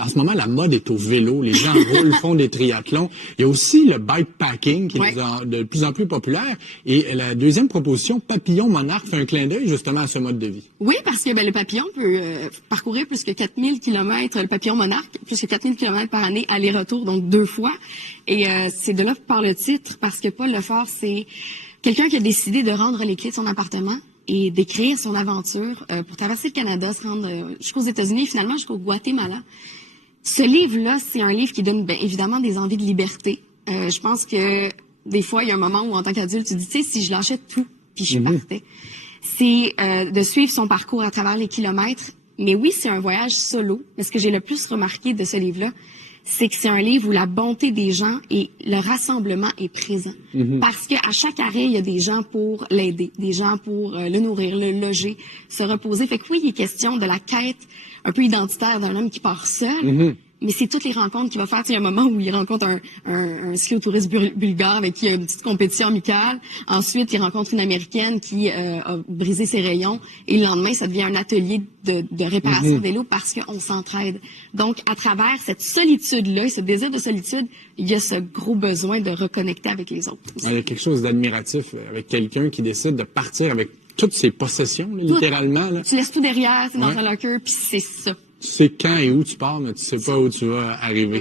En ce moment, la mode est au vélo. Les gens roulent, font des triathlons. Il y a aussi le bikepacking qui est de plus en plus populaire. Et la deuxième proposition, Papillon Monarque, fait un clin d'œil justement à ce mode de vie. Oui, parce que le papillon peut parcourir plus que 4000 kilomètres, le papillon Monarque, plus que 4000 kilomètres par année, aller-retour, donc 2 fois. Et c'est de là que part le titre, parce que Paul Lefort, c'est quelqu'un qui a décidé de rendre les clés de son appartement et d'écrire son aventure pour traverser le Canada, se rendre jusqu'aux États-Unis et finalement jusqu'au Guatemala. Ce livre-là, c'est un livre qui donne bien évidemment des envies de liberté. Je pense que des fois, il y a un moment où en tant qu'adulte, tu dis, tu sais, si je lâchais tout, puis je partais. C'est de suivre son parcours à travers les kilomètres. Mais oui, c'est un voyage solo. Mais ce que j'ai le plus remarqué de ce livre-là, c'est que c'est un livre où la bonté des gens et le rassemblement est présent. Parce qu'à chaque arrêt, il y a des gens pour l'aider, des gens pour le nourrir, le loger, se reposer. Fait que oui, il est question de la quête un peu identitaire d'un homme qui part seul, mais c'est toutes les rencontres qu'il va faire. Il y a un moment où il rencontre un cyclotouriste bulgare avec qui il y a une petite compétition amicale. Ensuite, il rencontre une Américaine qui a brisé ses rayons. Et le lendemain, ça devient un atelier de réparation de vélo parce qu'on s'entraide. Donc, à travers cette solitude-là et ce désir de solitude, il y a ce gros besoin de reconnecter avec les autres. Il y a quelque chose d'admiratif avec quelqu'un qui décide de partir avec toutes ses possessions, là, littéralement. Là. Tu laisses tout derrière, c'est dans un locker, puis c'est ça. Tu sais quand et où tu pars, mais tu sais pas où tu vas arriver.